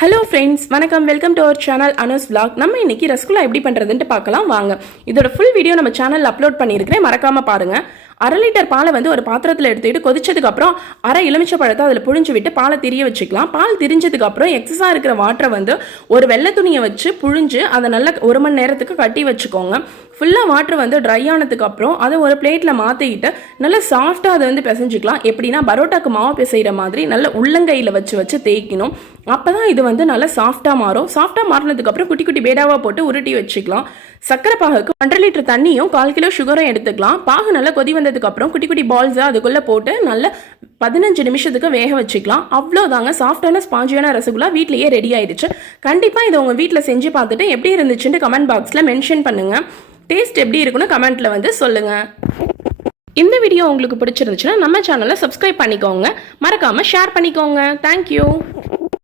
Hello friends, வணக்கம். Welcome to our channel Anu's vlog. நம்ம இன்னைக்கு ரசகுல்லா எப்படி பண்ணுறதுன்ட்டு பார்க்கலாம் வாங்க. இதோட ஃபுல் வீடியோ நம்ம சேனலில் அப்லோட் பண்ணியிருக்கிறேன், மறக்காமல் பாருங்கள். 1/2 லிட்டர் பாலை வந்து ஒரு பாத்திரத்தில் எடுத்துக்கிட்டு கொதிச்சதுக்கப்புறம் அரை எலுமிச்சை பழத்தை அதில் புழிஞ்சு விட்டு பாலை திரிய வச்சுக்கலாம். பால் திரிஞ்சதுக்கப்புறம் எக்ஸஸாக இருக்கிற வாட்டரை வந்து ஒரு வெள்ளை துணியை வச்சு புழிஞ்சு அதை நல்லா 1 மணி நேரத்துக்கு கட்டி வச்சுக்கோங்க. ஃபுல்லாக வாட்டர் வந்து ட்ரை ஆனதுக்கப்புறம் அதை ஒரு பிளேட்டில் மாற்றிக்கிட்டு நல்லா சாஃப்டாக அதை வந்து பிசைஞ்சிக்கலாம். எப்படின்னா பரோட்டாக்கு மாவு பிசைகிற மாதிரி நல்ல உள்ளங்கையில் வச்சு வச்சு தேய்க்கணும். அப்போ தான் இது வந்து நல்லா சாஃப்டாக மாறும். சாஃப்டாக மாறினதுக்கப்புறம் குட்டி குட்டி பேடாவாக போட்டு உருட்டி வச்சுக்கலாம். சக்கரை பாகுக்கு 1/2 லிட்டர் தண்ணியும் 1/4 கிலோ சுகரும் எடுத்துக்கலாம். பாகு நல்லா கொதி வந்ததுக்கப்புறம் குட்டி குட்டி பால்ஸை அதுக்குள்ளே போட்டு நல்லா 15 நிமிஷத்துக்கு வேக வச்சுக்கலாம். அவ்வளோதாங்க, சாஃப்டான ஸ்பாஞ்சியான ரசகுல்லா வீட்லேயே ரெடி ஆயிடுச்சு. கண்டிப்பாக இதை உங்கள் வீட்டில் செஞ்சு பார்த்துட்டு எப்படி இருந்துச்சுன்னு கமெண்ட் பாக்ஸில் மென்ஷன் பண்ணுங்கள். டேஸ்ட் எப்படி இருக்குன்னு கமெண்ட்டில் வந்து சொல்லுங்கள். இந்த வீடியோ உங்களுக்கு பிடிச்சிருந்துச்சுன்னா நம்ம சேனலை சப்ஸ்கிரைப் பண்ணிக்கோங்க, மறக்காமல் ஷேர் பண்ணிக்கோங்க. தேங்க்யூ.